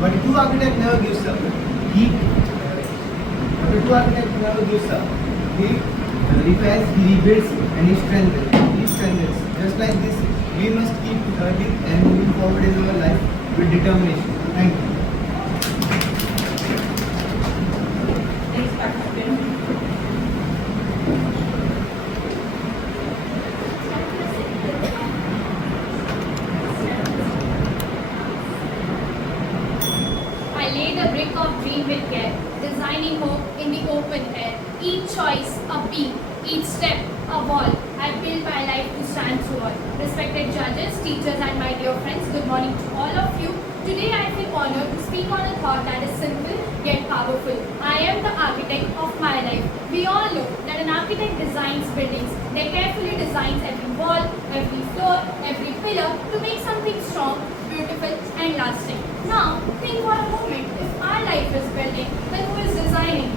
But a true architect never gives up. But a true architect never gives up. He repairs, he rebuilds, and he strengthens. Just like this, we must keep learning and moving forward in our life with determination. Thank you. Next participant. I laid a brick of dream with care, designing hope in the open air. Each choice a beam, each step a wall. I built my life to stand through all. Respected judges, teachers, and my dear friends, good morning to all of you. Today I feel honored to speak on a thought that is simple yet powerful. I am the architect of my life. We all know that an architect designs buildings. They carefully designs every wall, every floor, every pillar to make something strong, beautiful, and lasting. Now, think for a moment, if our life is building, then who is designing?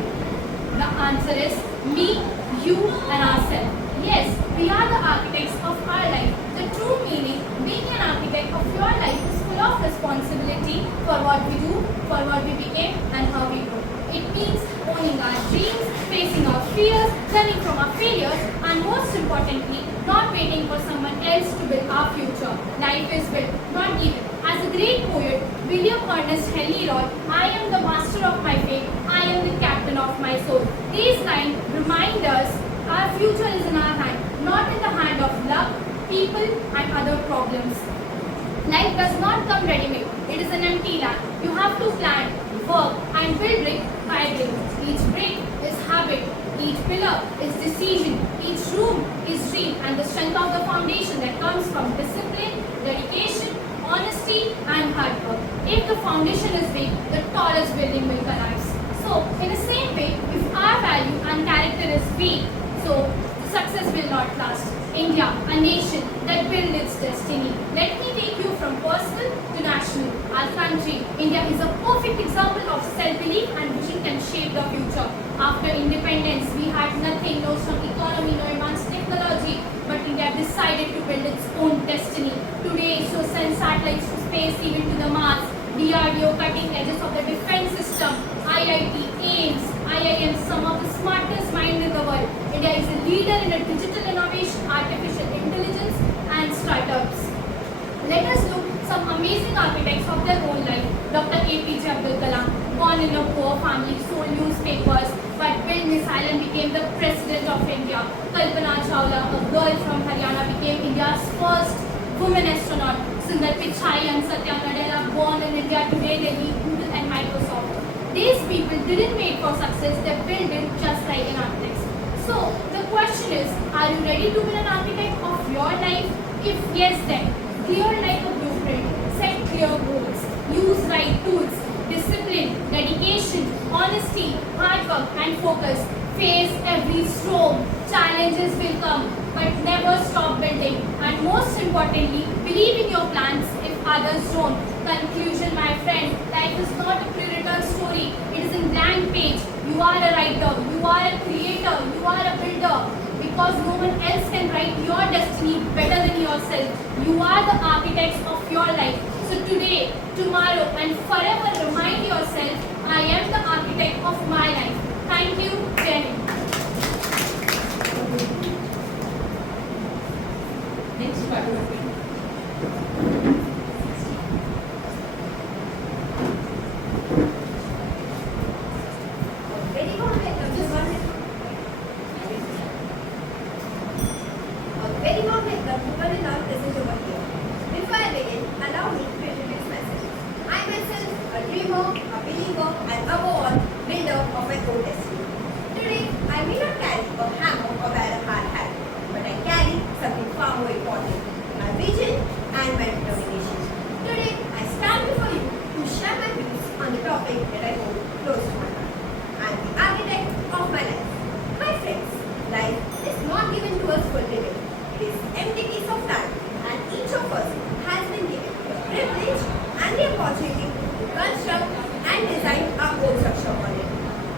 The answer is me, you, and ourselves. Yes, we are the architects of our life. The true meaning, being an architect of your life, is full of responsibility for what we do, for what we became, and how we grow. It means owning our dreams, facing our fears, learning from our failures, and most importantly, not waiting for someone else to build our future. Life is built, not given. As a great poet, William Ernest Henley wrote, I am the master of my fate, I am the captain of my soul. These lines remind us our future is in our hand, not in the hand of luck, people, and other problems. Life does not come ready-made. It is an empty land. You have to plan, work, and build brick by brick. Each brick is habit. Each pillar is decision. Each room is dream, and the strength of the foundation that comes from discipline, dedication, honesty, and hard work. If the foundation is weak, the tallest building will collapse. So, in the same way, if our value and character is weak, so success will not last. India, a nation that built its destiny. Let me take you from personal to national. Our country, India, is a perfect example of self-belief and vision can shape the future. After independence, we had nothing, no strong economy, no advanced technology, but India decided to build its own destiny. Today, ISRO sends satellites to space, even to the Mars. DRDO cutting edges of the defense system. IIT, AIMS, IIM, some of the smartest minds in the world. India is a leader in a digital innovation, artificial intelligence, and startups. Let us look some amazing architects of their own life. Dr. APJ Abdul Kalam, born in a poor family, sold newspapers, but built missile and became the president of India. Kalpana Chawla, a girl from Haryana, became India's first woman astronaut. Sundar Pichai and Satya Nadella, born in India, today they lead Google and Microsoft. These people didn't make for success, they built it just like an architect. So, the question is, are you ready to be an architect of your life? If yes, then, clear like a blueprint, set clear goals, use right tools, discipline, dedication, honesty, hard work, and focus. Face every storm, challenges will come, but never stop building. And most importantly, believe in your plans if others don't. Conclusion, my friend, life is not a pre-written story. It is a blank page. You are a writer, you are a creator, you are a builder. Because no one else can write your destiny better than yourself. You are the architects of your life. So today, tomorrow, and forever remind yourself, I am the architect of my life. Thank you, Jenny. Next participant. Very warm welcome to one and all present over here. Before I begin, allow me to introduce myself. I myself, a dreamer, a believer, and above all, builder of my own destiny. Today, I may not carry a hammer or wear a hard hat, but I carry something far more important, my vision and my determination. Today, I stand before you to share my views on the topic that I hold close to my heart. I am the architect of my life. My friends, life is not given to us for living. It is empty piece of time, and each of us has been given the privilege and the opportunity to construct and design our own structure on it.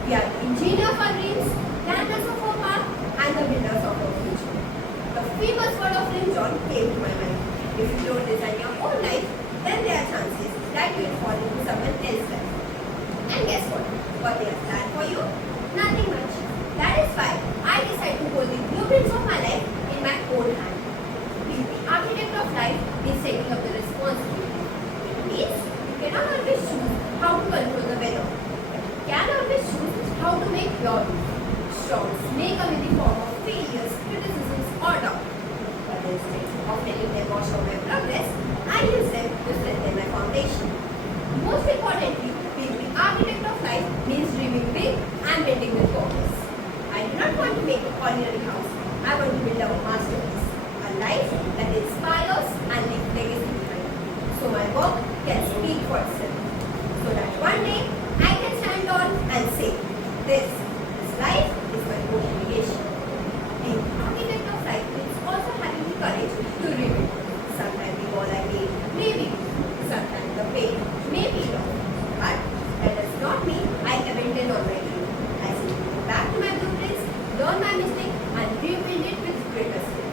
We are the engineers of our dreams, planners of our path, and the builders of our future. The famous word of St. John came to my mind. If you don't design your own life, then there are chances that to fall into someone else's life. And guess what? What they have planned for you? Nothing much. That is why I decided to hold the blueprints of my life in my own hand. Being the architect of life means taking up the responsibility. It means you cannot always choose how to control the weather. You can always choose how to make your roof. Storms may come in the form of failures, criticisms, or doubt. But instead of letting them wash out my progress, I use them to strengthen my foundation. Most importantly, being the architect of life means dreaming big and building with purpose. I do not want to make an ordinary house. I want to build a masterpiece. A life that inspires and leaves legacy behind. So my work can speak for itself. So that one day I can stand on and say, this life is my own creation. Being architect of life means also having the courage to rebuild. Sometimes the wall I made may be weak. Sometimes the pain may be long. But that does not mean I abandon on my dream. I simply go back to my blueprints, learn my mistake, and rebuild it with greater skill.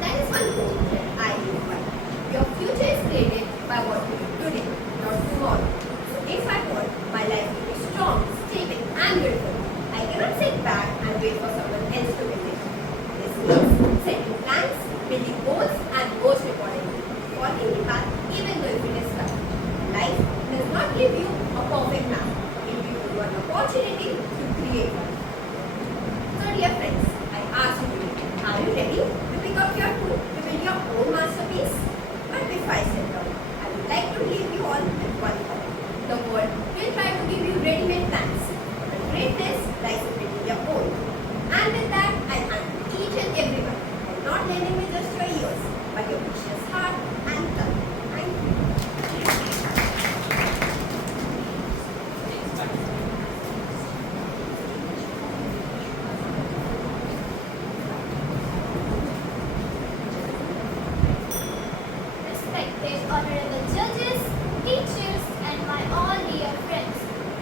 That is one quote that I live by. Your future is created by what you do today, not tomorrow. So if I want my life to be strong, stable, and beautiful, I cannot sit back and wait for someone else to build it. This means setting plans, building goals, and most importantly, following the path even though it is tough. Life does not give you a perfect map. It gives you an opportunity to create one. So dear friends, I ask you today, are you ready to pick up your tool to build your own masterpiece? But before I sit down, I would like to leave you all with one thought. The world will try to give you ready-made plans, but greatness lies in building your own. And with that, I thank each and everyone for not lending me just your ears, but your precious heart and tongue. Thank you. Next participant. Respected honorable judges, teachers, and my all dear friends.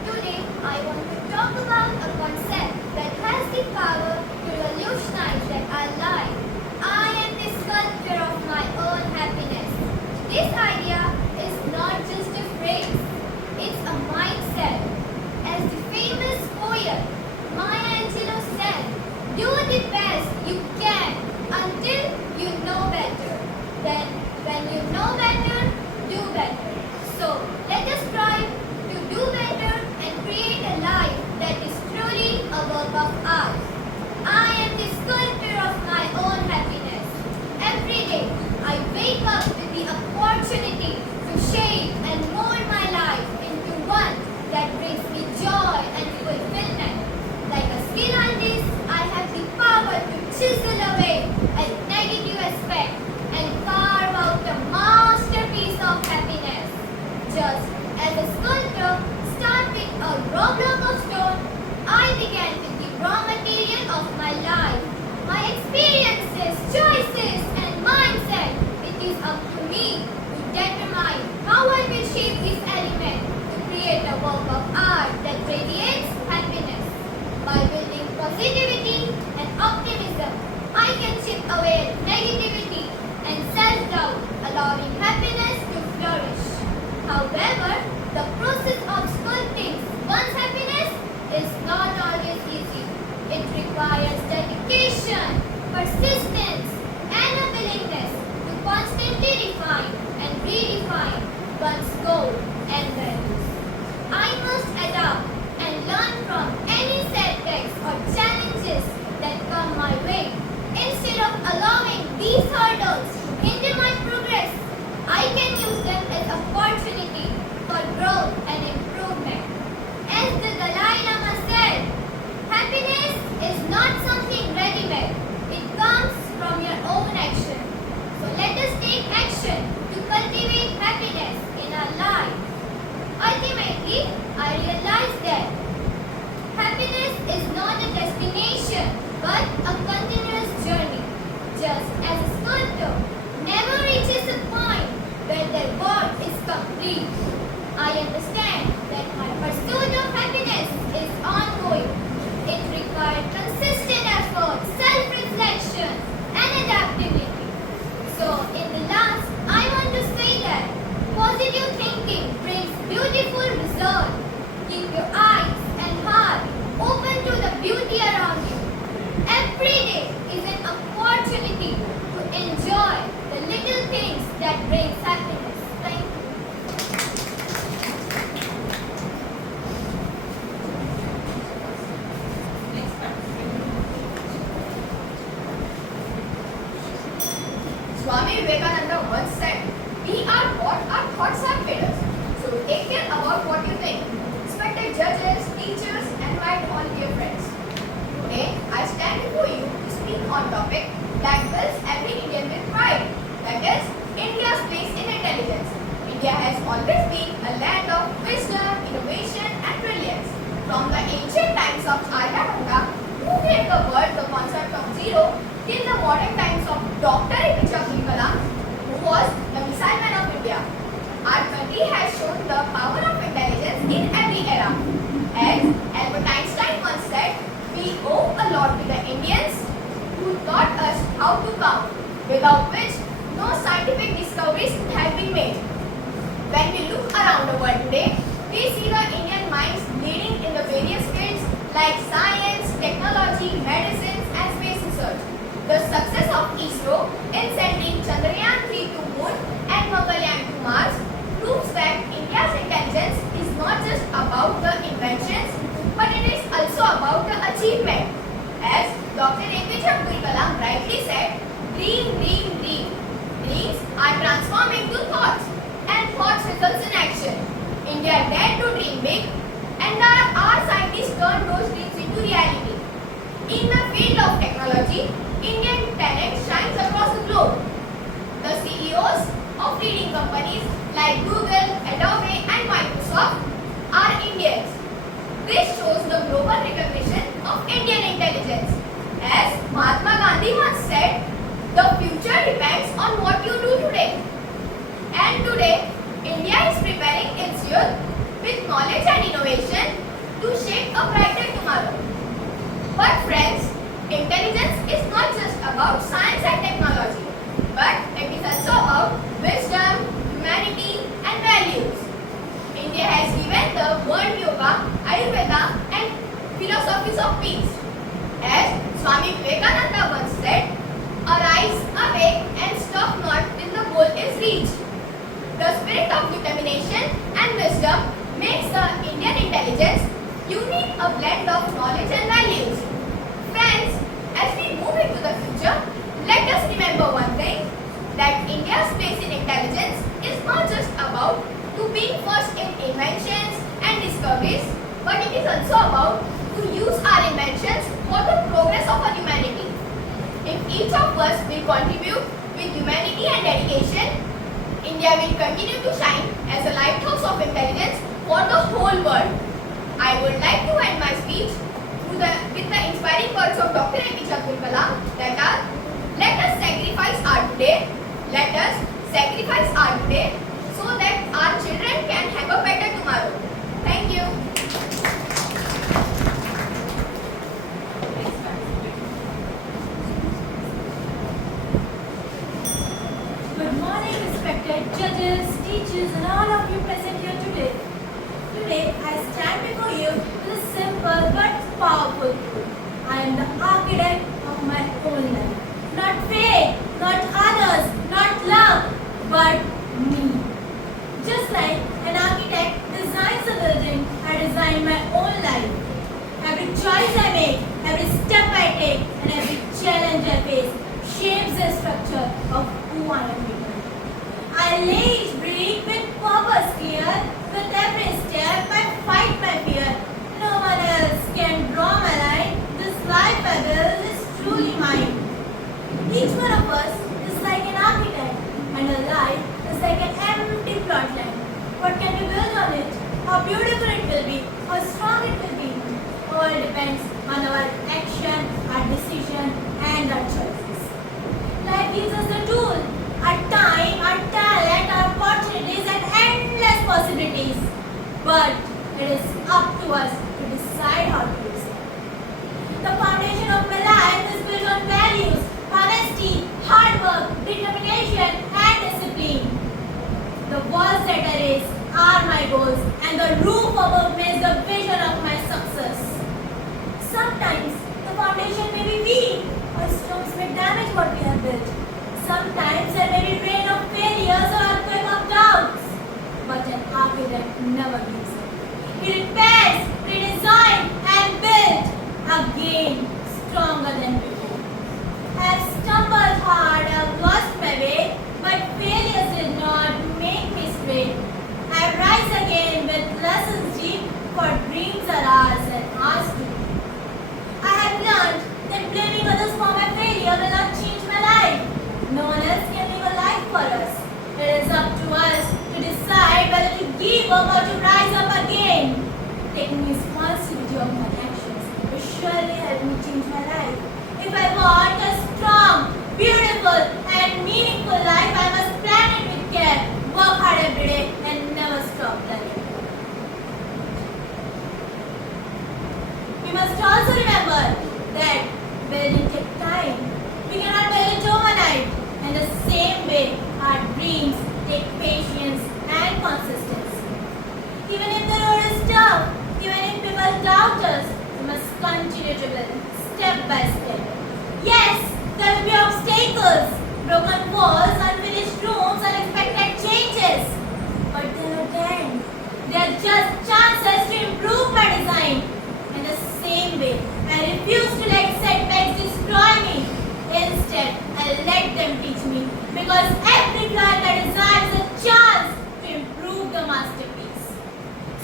Today I want to talk about a concept that has the power to revolutionize our life. I am the sculptor of my own happiness. This idea is not just a phrase, it's a mindset. As the famous poet Maya Angelou said, do the best you can until you know better. Then when you know better, do better. So let us strive to do better and create a life that is truly a work of art. I am the sculptor of my own happiness. Every day I wake up with the opportunity to shape and mold my life into one that brings me joy and fulfillment. Like a skill artist, I have the power to chisel away a negative aspect and carve out a masterpiece of happiness. Just as a sculptor starts with a raw block of stone, I began with the raw material of my life. My experiences, choices, and mindset. It is up to me to determine how I will shape this element to create a work of art that radiates happiness. By building positivity and optimism, I can chip away at negativity and self-doubt, allowing happiness to flourish. However, the process of sculpting one's happiness is not always easy. It requires dedication, persistence, and a willingness to constantly refine and redefine one's goals and values. I must adapt and learn from any setbacks or challenges that come my way. Instead of allowing these hurdles to hinder my progress, I can use them as opportunity for growth and improvement. As the Dalai Lama said, happiness is not something ready-made. It comes from your own action. So let us take action to cultivate happiness in our lives. Ultimately, I realized that happiness is not a destination but a continuous journey. Just as a sculptor never reaches a point where their work is complete, I understand that my pursuit of happiness is ongoing. It requires consistent effort, self-reflection, and adaptability. So, in the last, I want to say that positive thinking brings how to count, without which no scientific discoveries have been made. When we look around the world today, we see the Indian minds leading in the various fields like science, technology, medicine and space research. The success of ISRO in sending Chandrayaan-3 to Moon and Mangalyaan to Mars proves that India's intelligence is not just about the inventions, but it is also about the achievement. As Dr. APJ Abdul Kalam rightly said, dream, dream, dream. Dreams are transformed into thoughts, and thoughts results in action. India dared to dream big, and our scientists turned those dreams into reality. In the field of technology, Indian talent shines across the globe. The CEOs of leading companies like Google, Adobe and Microsoft are Indians. This shows the global recognition of Indian intelligence. As Mahatma Gandhi once said, the future depends on what you do today. And today, India is preparing its youth with knowledge and innovation to shape a brighter tomorrow. But friends, intelligence is not just about science and technology, but it is also about wisdom, humanity and values. India has given the world yoga, Ayurveda and philosophies of peace. As Swami Vivekananda once said, arise, awake and stop not till the goal is reached. The spirit of determination and wisdom makes the Indian intelligence unique, a blend of knowledge and values. Friends, as we move into the future, let us remember one thing, that India's place in intelligence is not just about to being first in inventions and discoveries, but it is also about to use our inventions for the progress of our humanity. If each of us will contribute with humanity and dedication, India will continue to shine as a lighthouse of intelligence for the whole world. I would like to end my speech with the inspiring words of Dr. APJ Abdul Kalam that are, let us sacrifice our today so that our children can have a better tomorrow. Thank you. Good morning, respected judges, teachers, and all of you present here today. Today, I stand before you with a simple but powerful truth. I am the architect of my own life. Not fate, not others, not love, but me. Just like an architect designs a building, I design my own life. Every choice I make, every step I take, and every challenge I face shapes the structure of who I am becoming. I lay each brick with purpose clear. With every step, I fight my fear. No one else can draw my line. This life I build is truly mine. Each one of us is like an architect, and a life is like an empty plot line. What can we build on it? How beautiful it will be, how strong it will be. All depends on our action, our decision, and our choices. Life gives us the tool, our time, our talent, our opportunities, and endless possibilities. But it is up to us to decide how to use it. The foundation of my life is built on values, honesty, hard work, determination, and discipline. The walls that I raise are my goals, and the roof above me is the vision of my success. Sometimes the foundation may be weak, or storms may damage what we have built. Sometimes there may be rain of failures or earthquake of doubts. But an architect never gives up. He repairs, redesigns, and builds again stronger than before. I have stumbled hard, I have lost my way, but failures did not make me straight. I rise again with lessons deep, for dreams are ours and ours to be. I have learned that blaming others for my failure will not change my life. No one else can live a life for us. It is up to us to decide whether to give up or to rise up again. Taking responsibility of my actions will surely help me change my life. If I want a strong, beautiful, and meaningful life, I must plan it with care, work hard every day, and never stop learning. We must also remember that building takes time. We cannot build it In the same way, our dreams take patience and consistency. Even if the road is tough, even if people doubt us, we must continue to build step by step. Yes, there will be obstacles, broken walls, unfinished rooms, unexpected changes. But then again, they are just chances to improve my design. In the same way, I refuse to let setbacks destroy me. Instead, I let them teach me, because every flaw in my design is a chance to improve the masterpiece.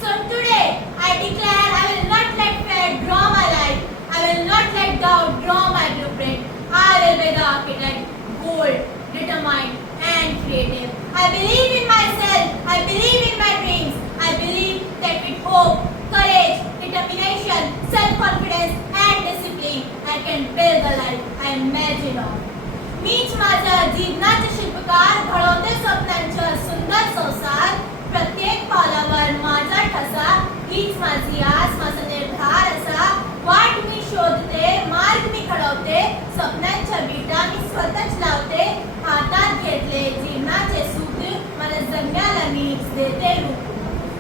So today, I declare I will not let fear draw my life. I will not let doubt draw my blueprint. I will be the architect, bold, determined, and creative. I believe in myself. I believe in my dreams. I believe that with hope, courage, determination, self-confidence, and discipline, I can build the life I imagine of. मीच माझ्या जीवनाचे शिल्पकार घडवते स्वप्नांचा सुंदर संसार प्रत्येक पावलावर माझा ठसा हीच माझी आस माझा निर्धार असा वाट मी शोधते मार्ग मी घडवते स्वप्नांच्या विटा मी स्वतःच लावते हातात घेतले जीवनाचे सूत्र मला जगण्याला मीच देते रूप.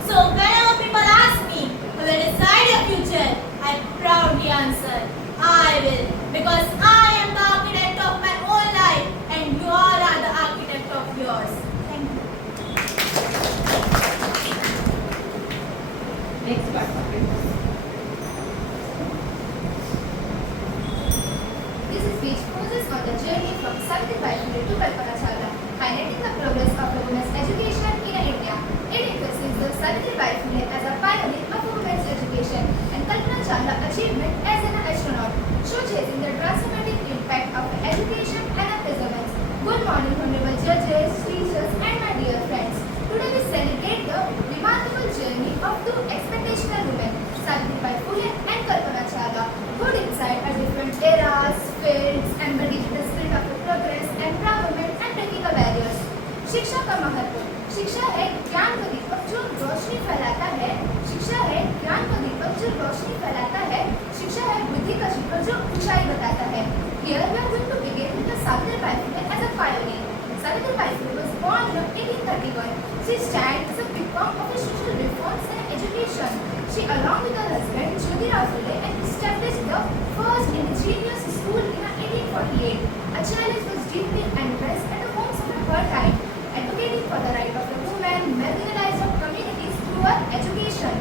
So whenever people ask me who will decide your future, I proudly answer, I will, because I am the architect of my own life and you all are the architect of yours. Thank you. Next participant. This speech focuses on the journey from Savitribai Phule to Kalpana Chawla, highlighting the progress of the women's education in India. It emphasizes the Savitribai Phule as a pioneer of women's education and Kalpana Chawla achievement as an astronaut, showcasing the transformative impact of education and her perseverance. Good morning, honorable judges, teachers, and my dear friends. Today we celebrate the remarkable journey of two expectational women, Savitribai Phule and Kalpana Chawla, who inside a different eras, fields, embodied the spirit of the progress, empowerment, and breaking the barriers. शिक्षा का महत्व. शिक्षा है ज्ञान का दीपक जो रोशनी फैलाता है. शिक्षा है ज्ञान का दीपक जो रोशनी फैलाता है. शिक्षा है बुद्धि का शिखर जो ऊंचाई बताता है. Here we are going to begin with the Savitribai Phule as a pioneer. Savitribai Phule was born in 1831. She stands as a beacon of social reforms and education. She, along with her husband Jyotirao Phule, established the first indigenous school in 1848. A challenge was deeply embraced at the homes of her time, advocating for the right of the women, marginalized communities through her education.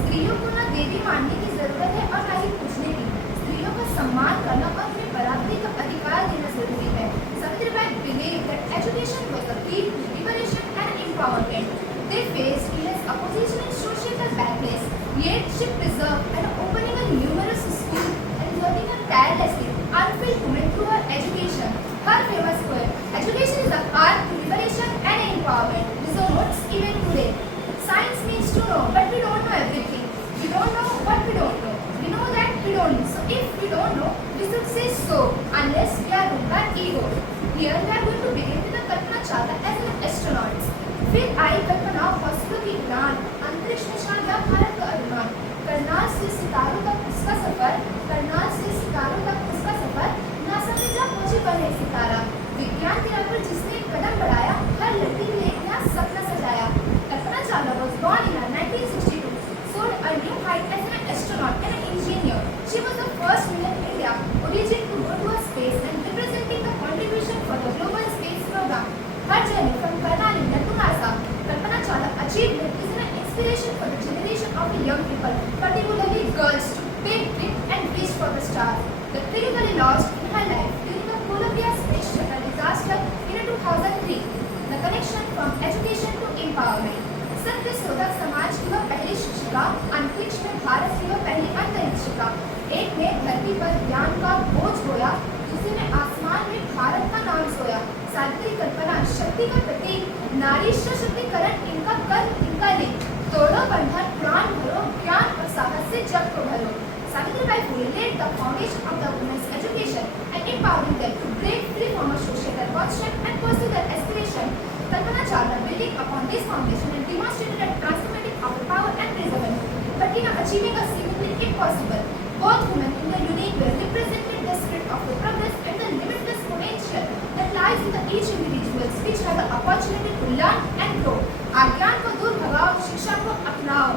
स्त्रियों को न देवी मानने की जरूरत है और न ही पूछने की. स्त्रियों का सम्मान करना और उन्हें बराबरी का अधिकार देना जरूरी है. Savitribai believed that education was the key to liberation and empowerment. They faced immense opposition and social backlash, yet she preserved and opening a numerous schools and working on tirelessly unfilled women through her education. Her famous quote, "Education is the path to liberation and empowerment," resonates even today. Science means to know, but we don't know everything. We don't know what we don't know. We know that we don't know. So if we don't know, we should say so, unless we are ruled by ego. Here we are going to begin with the Kalpana Chawla as an astronaut. फिर आई कल्पना हौसलों की उड़ान, अंतरिक्ष में छा गया भारत का अभिमान. करनाल से सितारों तक उसका सफर, करनाल से सितारों तक उसका सफर, नासा में जा पहुंची बने सितारा. विज्ञान की राह पर जिसने कदम बढ़ाया, हर लड़की के लिए एक नया सपना सजाया. Kalpana Chawla was born in 1962, soared a new height as an astronaut and an engineer. She was the first woman in India origin to go to a space and representing the contribution for the global space program. Her journey from Karnal India to NASA, Kalpana Chawla achievement is an inspiration for the generation of the young people, particularly girls, to think big and reach for the stars. The critically lost in her life during the KURLA space shuttle disaster in 2003. The connection from education to empowerment. सत्य शोधक समाज की वह पहली शिक्षिका, अंतरिक्ष में भारत की वह पहली अंतरिक्षिका. एक ने धरती पर ज्ञान का बोझ ढोया, दूसरे ने आसमान में भारत का नाम सोया. सावित्री कल्पना शक्ति का प्रतीक, नारी सशक्तिकरण इनका कर्म इनका लिंग. तोड़ो बंधन प्राण भरो, ज्ञान और साहस से जग को भरो. Savitribai Phule laid the foundation of the women's education and empowering them to break free from a societal construct and pursue their aspiration. Kalpana Chawla building upon this foundation and demonstrated a transformative of power and perseverance, but in achieving a seemingly impossible. Both women in the unique way represented the spirit of the progress and the limitless potential that lies in the each individuals which have the opportunity to learn and grow. अज्ञान को दूर भगाओ, शिक्षा को अपनाओ.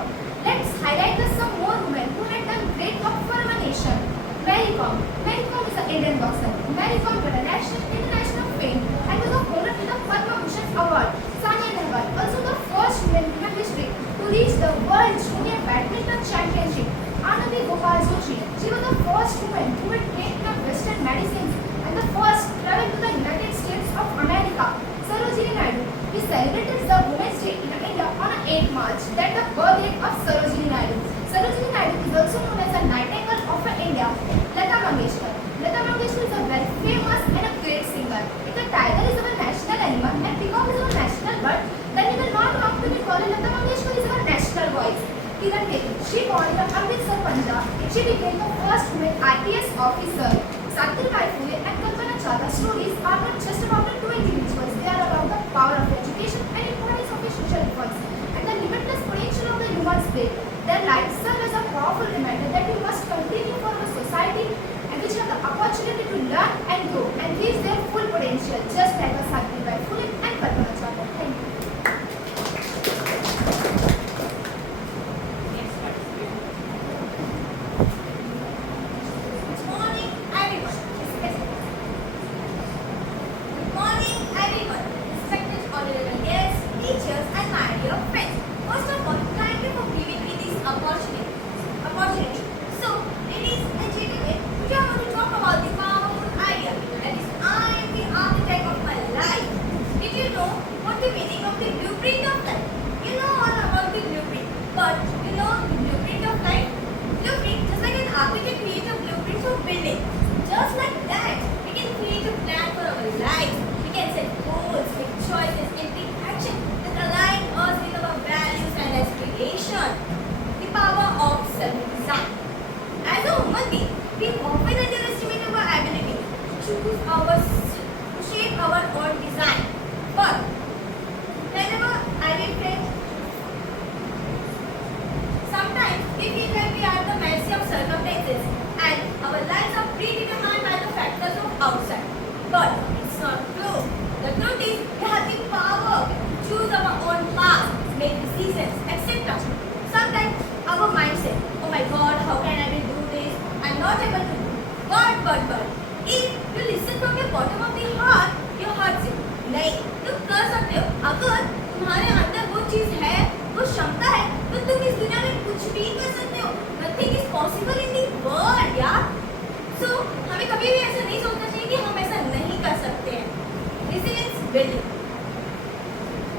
Let's highlight some more women who had done great work for our nation. Mary Kom. Mary Kom is an Indian boxer. Mary Kom got a international fame and was honored with the Padma Bhushan Award. Sania Nehwal, also the first woman in history to reach the World Junior Badminton Championship. Anandi Gopal Joshi, she was the first woman who had taken up Western medicines and the first travel to the United States of America. Sarojini Naidu, we celebrated the Women's Day in India on 8 March. That's the birth date of Sarojini Naidu. Sarojini Naidu is also known as the Nightingale of India. Lata Mangeshkar. Lata Mangeshkar is a very famous and a great singer. If the tiger is our national animal and peacock is our national bird, then we will not have to be calling Lata Mangeshkar is our national voice. Kiran Bedi. She born in Amritsar, Punjab. She became the first woman IPS officer. Satyabhai Phule and Kalpana Chawla stories are not just about the two individuals. They are about the power of education and importance of social efforts and the limitless potential of the human's brain. Their lives serve as a powerful reminder that we must continue for our society and which have the opportunity to learn and grow and reach their full potential, just like a Satyabhai Phule and Kalpana Chawla. Thank you. Good morning, everyone. Good morning, everyone. Respected honorable guests, teachers, and my dear friends. First of all, thank you for giving me this opportunity. So, ladies and gentlemen, today I want to talk about the powerful idea that is I am the architect of my life. Did you know what the meaning of the blueprint of life? You know all about the blueprint, but you know the blueprint of life? Blueprint, just like an architect creates a blueprint for building. Just like that, we can create a plan for our life. We can set goals, make choices, and take action that align us with our values and aspiration. The power of self-design. As a human being, we often underestimate our ability to shape our own design. But whenever I reflect, sometimes we feel like we are at the mercy of circumstances and our lives are predetermined by the factors of outside. But it's not true. The truth is we have the power to choose our own path, make decisions, etc. Sometimes our mindset, oh my God, how can I do this? I'm not able to do. But if you listen from your bottom of the heart, your heart says, नहीं, तुम कर सकते हो. अगर तुम्हारे अंदर वो चीज है, वो क्षमता है, तो तुम इस दुनिया में कुछ भी कर सकते हो. Nothing is possible in the world, यार. So हमें कभी भी ऐसा नहीं सोचना चाहिए कि हम ऐसा नहीं कर सकते हैं. Resilience building.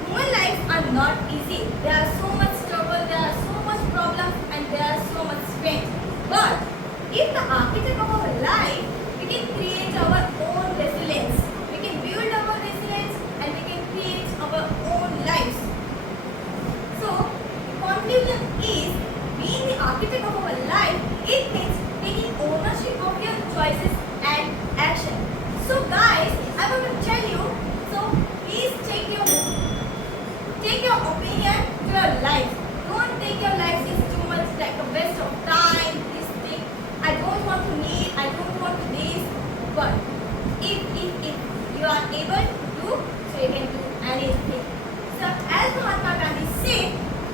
Human lives are not easy. There are so much struggle, there are so much problems, and there are so much strength. But if the architect of our life, we can create our own resilience. We can build our resilience and we can create our own lives. So, the conclusion is, being the architect of our life, it means taking ownership of your choices and action. So guys, I want to tell you, so please take your opinion to your life. Don't take your life as too much like a waste of time, this thing. I don't want to need, I don't want to this. But if you are able to do, so you can do anything. So as Mahatma Gandhi said,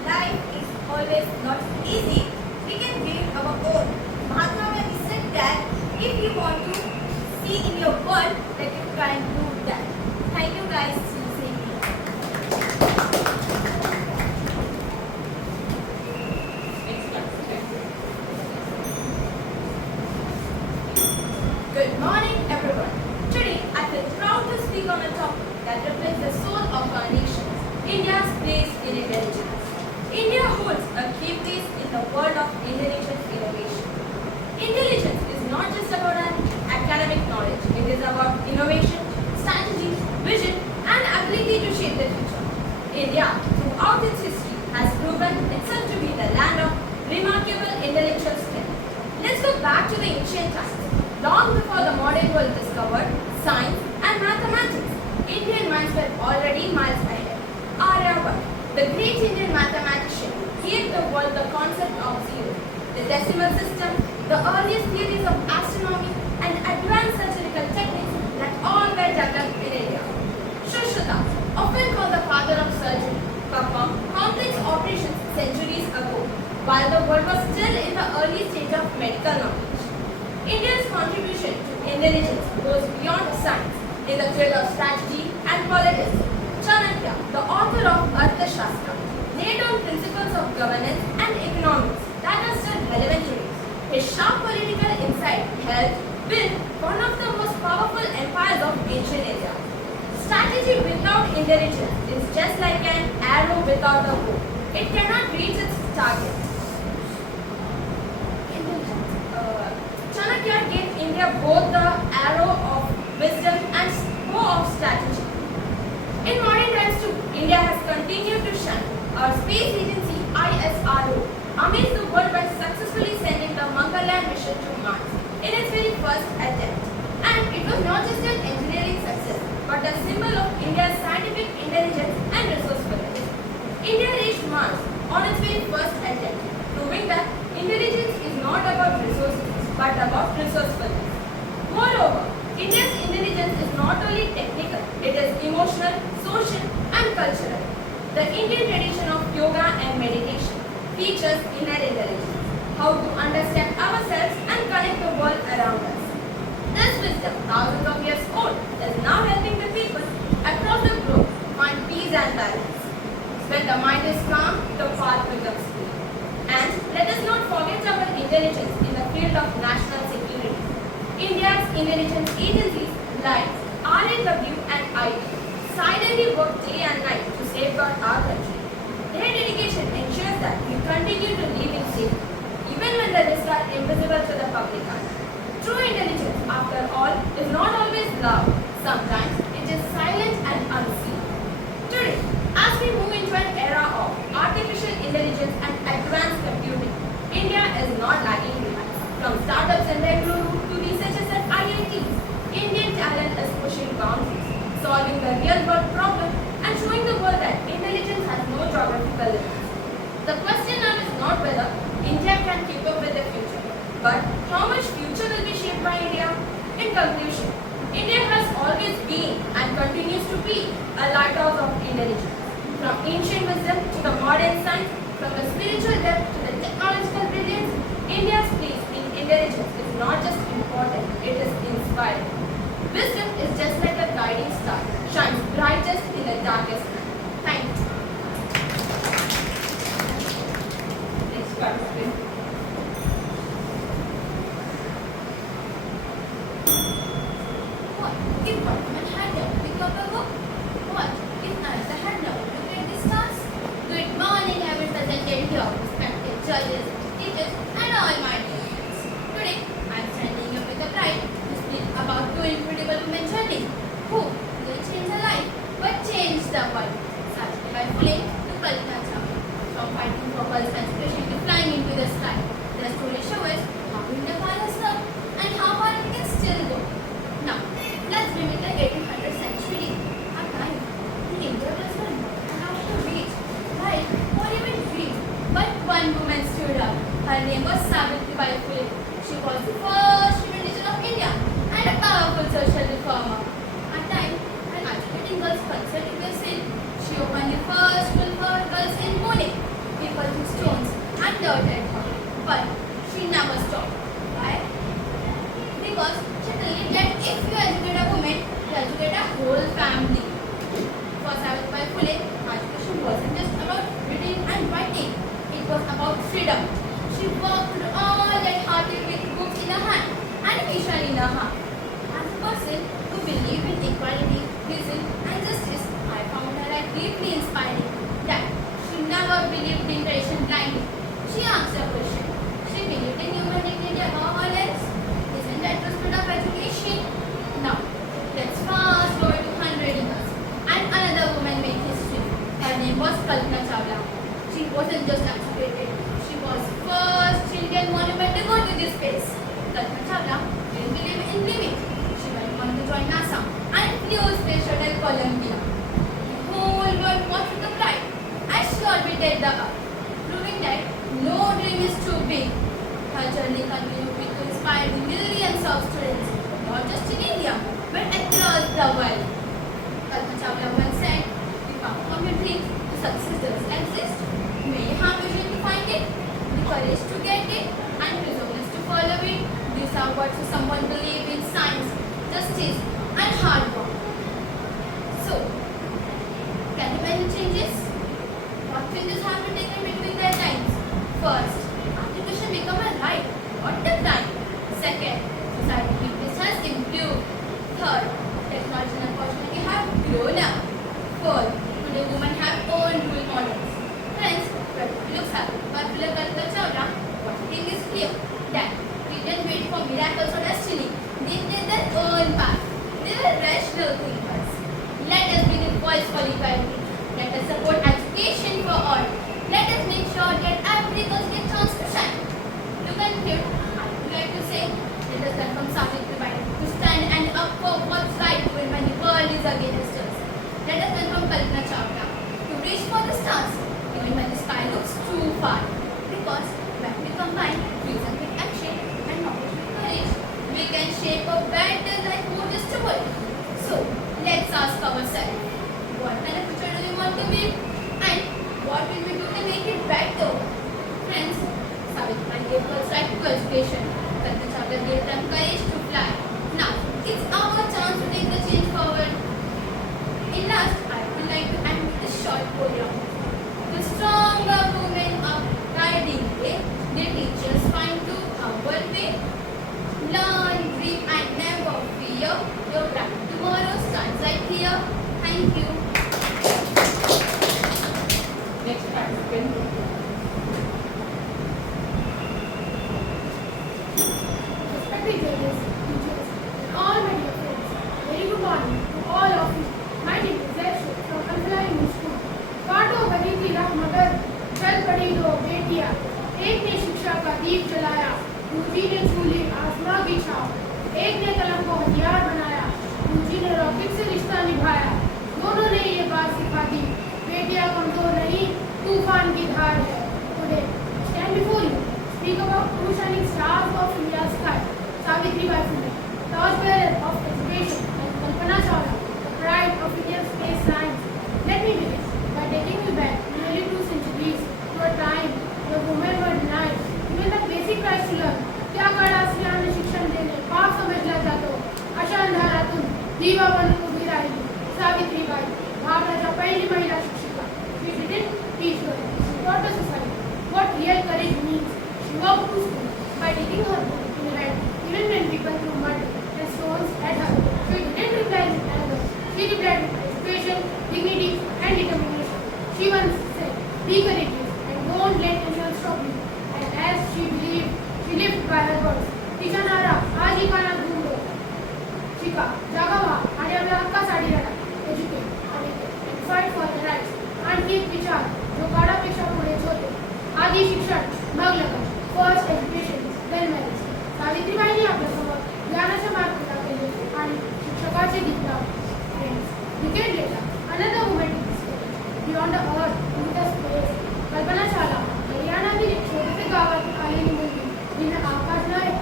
life is always not easy. We can build our own. Mahatma Gandhi said that if you want to see in your world, that you try and do that. Thank you guys. See you soon. Good morning, everyone. Today, I feel proud to speak on a topic that reflects the soul of our nation, India's place in intelligence. India holds a key place in the world of intelligence innovation. Intelligence is not just about an academic knowledge. It is about innovation, strategy, vision, and ability to shape the future. India, throughout its history, has proven itself to be the land of remarkable intellectual strength. Let's go back to the ancient times. Long before the modern world discovered science and mathematics, Indian minds were already miles ahead. Aryabhatta, the great Indian mathematician, gave the world the concept of zero, the decimal system, the earliest theories of astronomy, and advanced surgical techniques that all were developed in India. centuries ago, while the world was still in the early stage of medical knowledge. India's contribution to intelligence goes beyond science in the field of strategy and politics. Chanakya, the author of Arthashastra, laid down principles of governance and economics that are still relevant today. His sharp political insight helped build one of the most powerful empires of ancient India. Strategy without intelligence is just like an arrow without a bow. It cannot reach its target. Chanakya gave India both the arrow of wisdom and bow of strategy. In modern times too, India has continued to shine. Our space agency ISRO amazed the world by successfully sending the Mangalyaan mission to Mars in its very first attempt. And it was not just an engineering success, but a symbol of India's scientific intelligence and resourcefulness. India reached Mars on its very first attempt, proving that intelligence is not about resources, but about resourcefulness. Moreover, India's intelligence is not only technical, it is emotional, social, and cultural. The Indian tradition of yoga and meditation teaches inner intelligence, how to understand ourselves and connect the world around us. This wisdom, thousands of years old, is now helping the people across the globe find peace and balance. When the mind is calm, the path becomes clear. And let us not forget our intelligence in the field of national security. India's intelligence agencies like RAW and IT silently work day and night to safeguard our country. Their dedication ensures that we continue to live in safety, even when the risks are invisible to the public eye. True intelligence, after all, is not always loud. Sometimes it is silent and unseen. Today, as we move into an era of artificial intelligence and advanced computing, India is not lagging behind. From startups in Bengaluru to researchers at IITs, Indian talent is pushing boundaries, solving the real-world problem, and showing the world that intelligence has no geographical limits. The question now is not whether India can keep up with the future, but how much future will be shaped by India? In conclusion, India has always been and continues to be a lighthouse of intelligence. From ancient wisdom to the modern science, from the spiritual depth to the technological brilliance, India's place in intelligence is not just important, it is inspiring. Wisdom is just like a guiding star, shines brightest in the darkest night. Thank you. Next participant. What if Batman had never picked up a book? What if Nasa had never looked at the stars? Good morning, I will present here, respected judges, teachers, and all my friends. Today, I am standing here with a pride to speak about two incredible women journeys who will change a life but change the world. Savitribai Phule to Kalpana Chawla. From fighting for girls' aspiration to flying into the sky, their story shows how India has come and how far we can still go. Now, let's remember the 1800th century, a time when India was not enough to reach, right, or even dream. But one woman stood up. Her name was Savitribai Phule. She was the first woman teacher of India and a powerful social reformer. A time when educating girls considered to be a sin, she opened the first school for girls in Pune. People threw stones and dirt at her, but she never stopped. Why? Because she believed that if you educate a woman, you educate a whole family. For Savitribai Phule, education wasn't just about reading and writing, it was about freedom. She worked all that hardly with books in her hand and vision in her heart. As a person who believed in equality, reason, and justice, I found her life deeply inspiring. That she never believed in tradition blindly. She asked a question. She believed in human dignity above all else. Isn't that the spirit of education? Now, let's fast forward to 100 years. And another woman made history. Her name was Kalpana Chawla. She wasn't just educated. She was first Indian monument to go to this space. Kalpana Chawla didn't believe in limit. She went on to join NASA and flew space shuttle Columbia. The whole world watched with pride as she orbited the Earth, proving that no dream is too big. Her journey continued to inspire millions of students, not just in India, but across the world. Kalpana Chawla once said, "The power of your dreams to success does exist. may have vision to find it, the courage to get it, and resolve to follow it. These are what someone believe in science, justice, and hard work. So, can you make changes? What changes have been taken between their times? First, education become a right, not a crime. Second, society fitness has improved. Third, technology and opportunity have grown up. Fourth, today women have own role models. Friends, but looks at popular Kalpana Chawla, what thing is clear that we didn't wait for miracles or destiny. They did their own path. They were rational thinkers. Let us be the voice for equality. Let us support education for all. Let us make sure that every girl gets a chance to shine. To conclude, I would like to say, let us learn from Savitri Bai to stand and up for what's right when the world is against us. Let us learn from Kalpana Chawla to reach for the stars even when the sky looks too far. Because when we combine reason with action and knowledge with courage, we can shape a better life more just a world. So, let's ask ourselves, what kind of future do we want to be? And what will we do to make it better? Friends, Savitri gave us right to education. Kalpana Chawla gave them courage to fly. Now, it's our chance to take the change forward. In last, I would like to end this short program. The stronger women are guiding way, their teachers find to our way. Learn, dream, and never fear. Your bright tomorrow starts right here. Thank you. Next participant. Respected judges, teachers, and all my dear friends, very good morning to all of you. My name is SHISHU from Alfalain School. काटो बनी थी राह मगर चल पड़ी दो बेटियां, एक ने शिक्षा का दीप जलाया, दूसरी ने झूली आसमां की छाव, एक ने कलम को हथियार बनाया, दूसरी ने रॉकेट से रिश्ता निभाया। दोनों ने ये बात सिखा दी, बेटियां कमजोर नहीं, तूफान की धार है। Today, stand before you, speak about two shining stars of India's sky, Savitri Bai Phule, torchbearer of education, and Kalpana Chawla, the pride of Indian space science. Let me begin by taking you back nearly 2 centuries to a time where women were denied even the basic rights to learn. त्या काळात स्त्रियांना शिक्षण देणे पाप समजला जातो. अशा अंधारातून दिवा बनून उभी राहिली सावित्रीबाई, भारताच्या पहिली महिला शिक्षिका. She didn't teach girls, she taught the society what real courage means. She walked to school by taking her book in hand, even when people threw mud and stones at her. She didn't reply with anger. She replied with education, dignity, and determination. She once said, "Be courageous and don't let anyone stop you." And as she believed, she lived by her words. तिचा नारा आजही कानात घुमतो. शिका, जागा व्हा आणि आपल्या हक्कासाठी लढा. Educate, and fight for the rights. आणखी एक विचार जो काळापेक्षा पुढेच होते. आधी शिक्षण, मग लग्न. First education, then marriage. सावित्रीबाईंनी आपल्यासमोर ज्ञानाचे मार्ग खुला केले आणि शिक्षकाचे गीत लावले. Friends, decade later, another woman took this stage. Beyond the earth, into the space. Kalpana Chawla, हरियाणातील एक छोटेसे गावातून आलेली मुलगी, जिने आकाश नाही,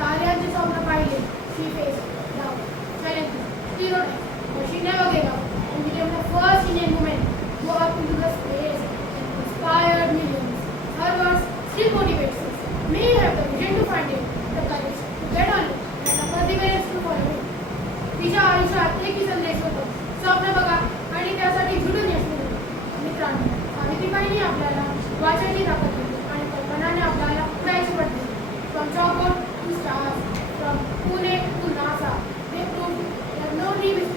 ताऱ्यांचे स्वप्न पाहिले. She faced doubt, challenges, stereotypes, but she never gave up and became the first Indian woman to go up into the space and inspired millions. Her words still motivates us. May you have the vision to find it, the courage to get on it, and the perseverance to follow it. तिच्या आयुष्यात एकही संदेश होतो. स्वप्न बघा आणि त्यासाठी झुडून यश मिळवा. मित्रांनो, सावित्रीबाईंनी आपल्याला वाचायची ताकद दिली आणि कल्पनाने आपल्याला उडायची पट दिली. From chalkboard to stars, from Pune to NASA, they proved that no dream is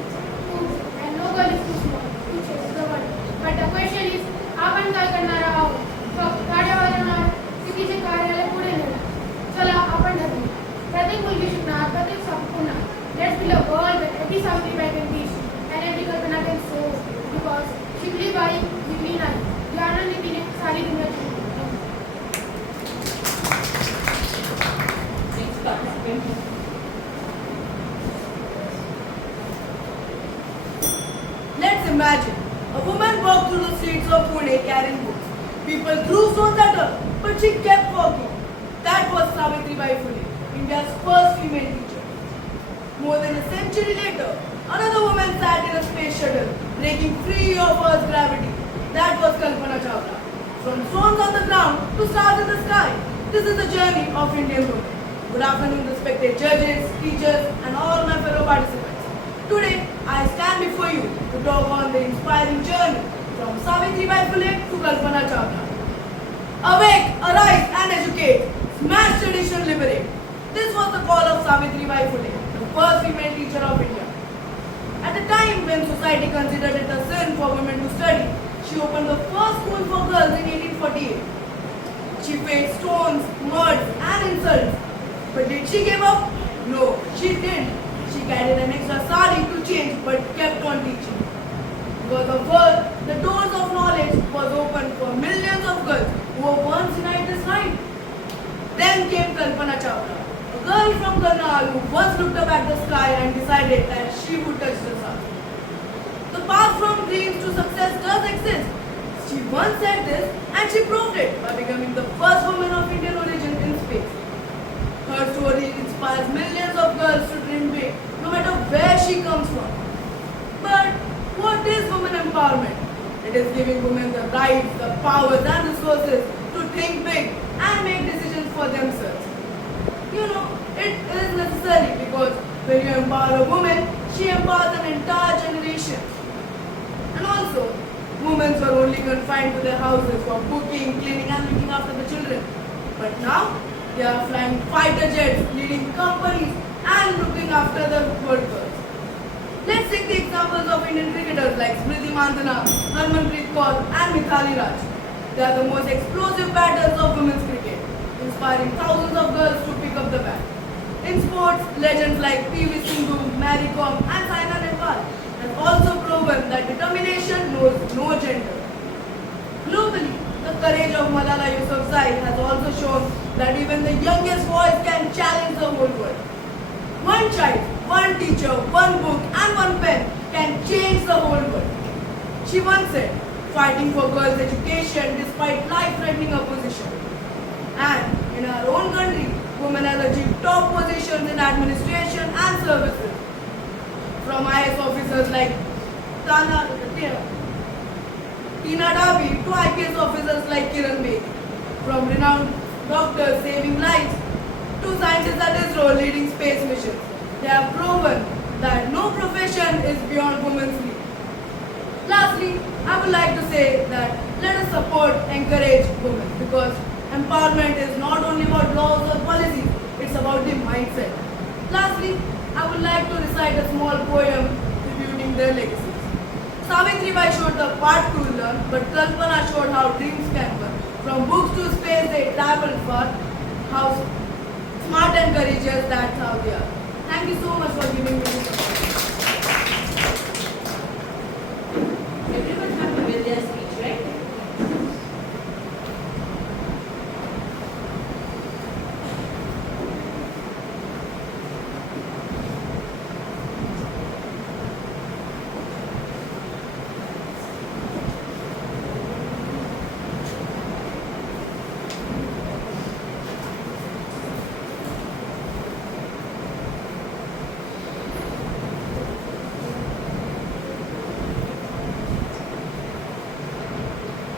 too big and no goal is too small to change the world. But the question is, आपण काय करणार आहोत? फक्त गाड्या वाजवणार की तिचे कार्यालय पुढे नेणार? चला आपण ठरवूया. प्रत्येक मुलगी शिकणार, प्रत्येक पुन्हा. Let's build a world where every Savitri can teach and every Kalpana can soar. Because शिकली बाई जिंकली नाही, ज्ञानाने तिने सारी दुनिया जिंकली. Next participant. Let's imagine a woman walked through the streets of Pune carrying books. People threw stones at her, but she kept walking. That was Savitri Bai Phule, India's first female teacher. More than a century later, another woman sat in a space shuttle, breaking free of Earth's gravity. That was Kalpana Chawla. from stones on the ground to stars in the sky. This is the journey of Indian women. Good afternoon, respected judges, teachers, and all my fellow participants. Today, I stand before you to talk on the inspiring journey from Savitribai Phule to Kalpana Chawla. Awake, arise, and educate. Smash tradition, liberate. This was the call of Savitribai Phule, the first female teacher of India. At a time when society considered it a sin for women to study, she opened the first school for girls in 1848. She faced stones, mud, and insults. But did she give up? No, she didn't. She carried an extra sari to change but kept on teaching. Because of her, the doors of knowledge was opened for millions of girls who were once denied this right. Then came Kalpana Chawla, a girl from Karnal who once looked up at the sky and decided that she would touch the sun. The path from dreams to success does exist. She once said this and she proved it by becoming the first woman of Indian origin in space. Her story inspires millions of girls to dream big, no matter where she comes from. But what is women empowerment? It is giving women the rights, the powers and resources to think big and make decisions for themselves. You know, it is necessary because when you empower a woman, she empowers an entire generation. And also, women were only confined to their houses for cooking, cleaning and looking after the children. But now, they are flying fighter jets, leading companies and looking after the workers. Let's take the examples of Indian cricketers like Smriti Mandhana, Harmanpreet Kaur and Mithali Raj. They are the most explosive batters of women's cricket, inspiring thousands of girls to pick up the bat. In sports, legends like P.V. Sindhu, Mary Kom and Saina Nehwal have also proven that determination knows no gender. Globally, the courage of Malala Yousafzai has also shown that even the youngest voice can challenge the whole world. One child, one teacher, one book and one pen can change the whole world. She once said, fighting for girls' education despite life-threatening opposition. And in our own country, women have achieved top positions in administration and services. From IS officers like Tina Davi to IPS officers like Kiran Bedi. From renowned doctors saving lives to scientists at ISRO leading space missions. They have proven that no profession is beyond women's league. Lastly, I would like to say that let us support, encourage women because empowerment is not only about laws or policies, it's about the mindset. Lastly, I would like to recite a small poem tributing their legacies. Savitribai showed the path to learn, but Kalpana showed how dreams can work. From books to space, they traveled far. How smart and courageous, that's how they are. Thank you so much for giving me this opportunity. Everyone happy with their speech, right?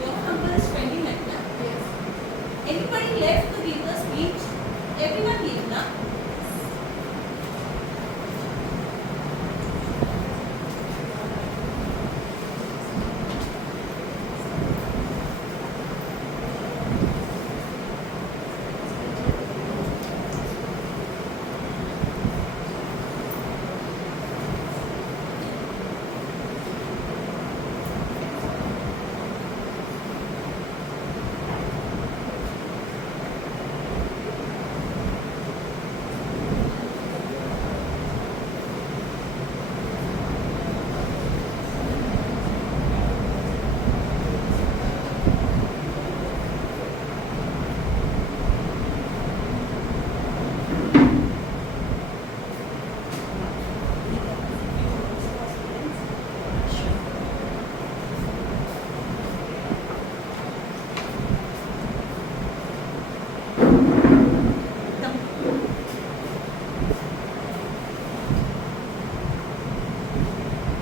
Your number is 29, na? Yes. Anybody left to give the speech? Everyone leave, na?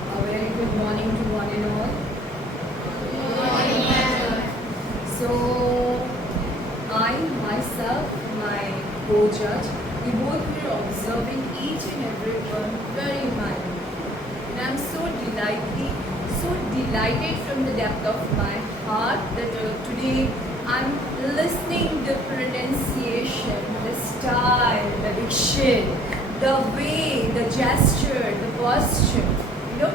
A very good morning to one and all. So myself, my co-judge, we both were observing each and every one very minutely. And I'm so delighted from the depth of my heart that today I'm listening the pronunciation, the style, the diction, the way, the gesture, the posture. You know,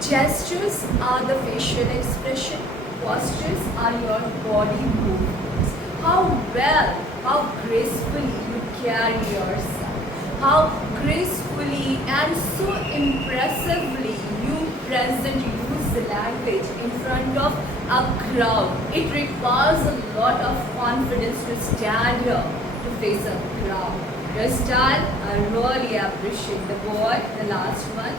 gestures are the facial expression, postures are your body movements. How well, how gracefully you carry yourself, how gracefully and so impressively you present, use the language in front of a crowd. It requires a lot of confidence to stand here to face a crowd. Your style, I really appreciate. The boy, the last one,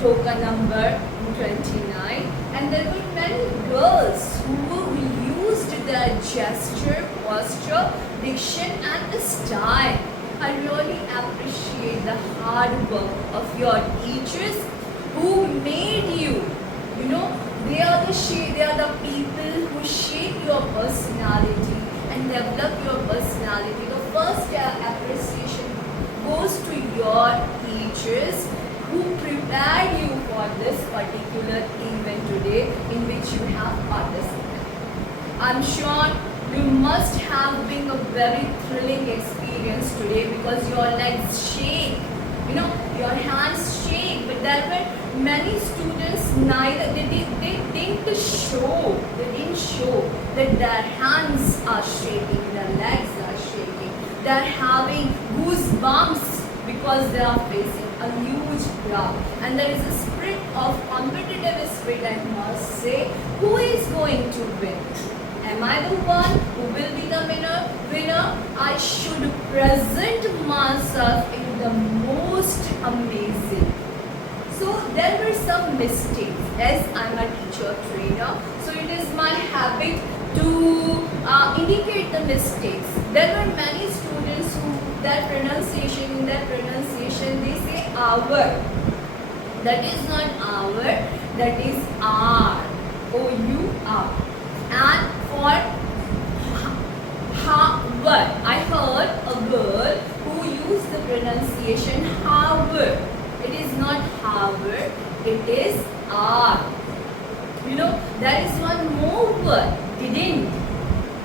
token number 29, and there were many girls who used their gesture, posture, diction and the style. I really appreciate the hard work of your teachers who made you. You know, they are the people who shape your personality and develop your personality. The first appreciation goes to your teachers who prepared you for this particular event today in which you have participated. I'm sure you must have been a very thrilling experience today because your legs shake, you know, your hands shake, but there were many students they didn't show that their hands are shaking, their legs are shaking, they're having goosebumps because they are facing a huge crowd, and there is a spirit of competitive spirit. I must say, who is going to win? Am I the one who will be the winner? I should present myself in the most amazing. So there were some mistakes as I'm a teacher trainer. So it is my habit to indicate the mistakes. There were many students who in their pronunciation they say our. That is not our, that is R. O-U-R. And for Harvard, I heard a girl who used the pronunciation Harvard. It is not Harvard, it is R. You know, there is one more word, didn't.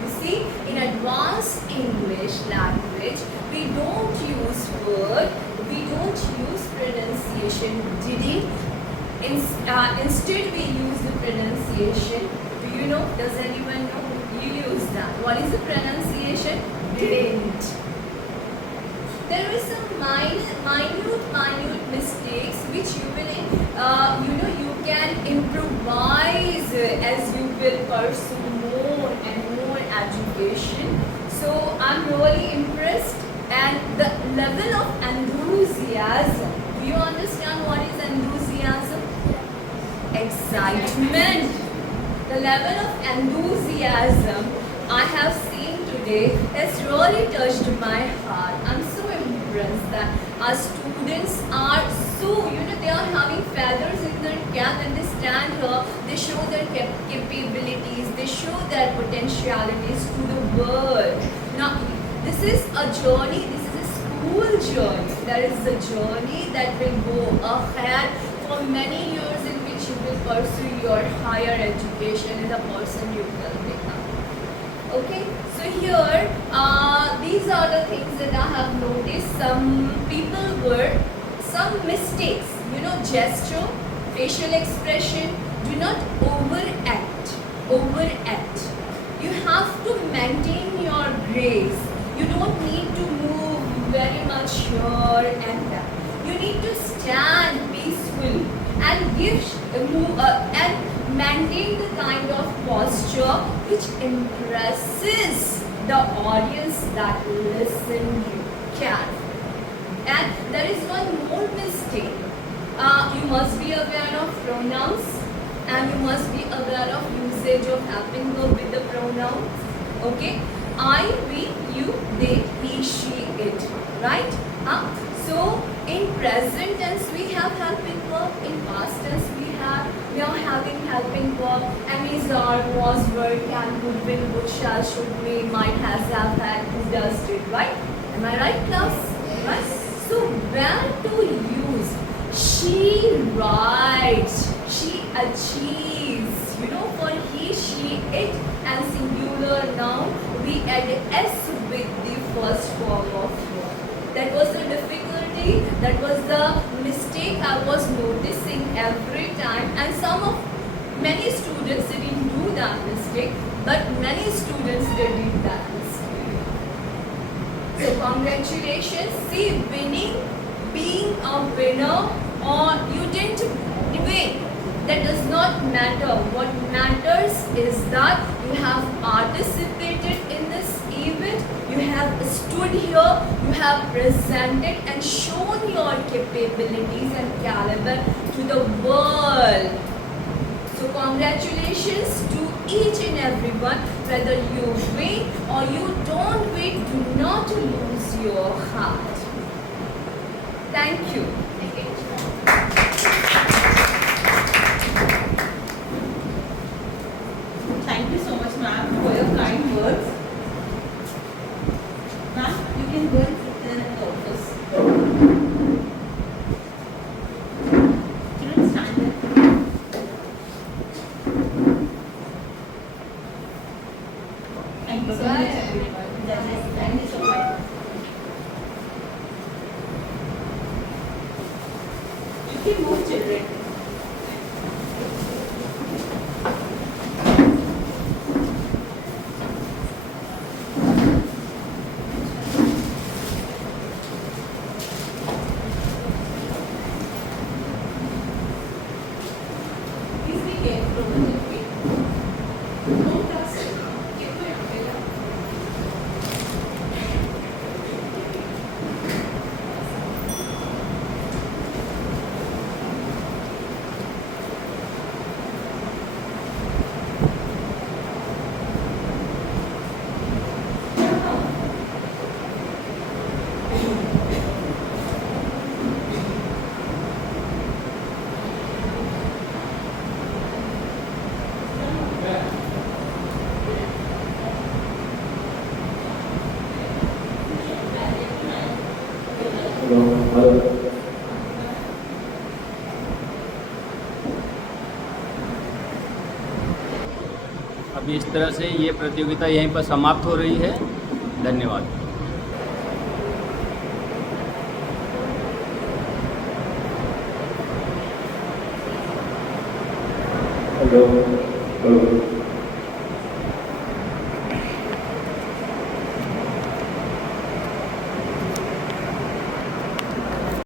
You see, in advanced English language, we don't use word, we don't use pronunciation didn't. Instead, we use the pronunciation. Do you know? Does anyone know? You use that. What is the pronunciation? Didn't. There is some minute mistakes which you will, you can improvise as you will pursue more and more education. So I'm really impressed, and the level of enthusiasm. Do you understand what is enthusiasm? Excitement. The level of enthusiasm I have seen today has really touched my heart. I'm so impressed that our students are so, they are having feathers in their cap and they stand here, they show their capabilities, they show their potentialities to the world. Now, this is a journey, this is a school journey. There is a journey that will go ahead for many years in which you will pursue your higher education and the person you will become. Okay, so here, these are the things that I have noticed. Some mistakes, gesture, facial expression, do not overact. You have to maintain your grace. You don't need to move very much here and there. You need to stand peacefully and and maintain the kind of posture which impresses the audience that listen you carefully. And there is one more mistake. You must be aware of pronouns and you must be aware of usage of helping verb with the pronouns. Okay? I, we, you, they, he, she, it. Right? So in present tense we have helping verb. In past tense we are having helping verb. Am, is, are, was, were, can, would, will, would, shall, should, may, might, has, have, had, who does, did, right? Am I right, class? Right? So where to use? She writes, she achieves. You know, for he, she, it, and singular noun, we add s with the first form of verb. That was the difficulty, that was the mistake I was noticing every time, and many students didn't do that mistake, but many students did that mistake. So congratulations. See, winning, being a winner, or you didn't win, that does not matter. What matters is that you have participated in this event, you have stood here, you have presented and shown your capabilities and caliber to the world. So congratulations to each and everyone. Whether you win or you don't win, do not lose your heart. Thank you. Thank you so much, ma'am, for your kind words. Ma'am, you can go and sit there in the office. Children, stand there. Thank you so much, everyone. Thank you so much. You can move, children. Please be careful with your feet. Don't touch it. Keep your umbrella. अभी इस तरह से ये प्रतियोगिता यहीं पर समाप्त हो रही है। धन्यवाद। Hello.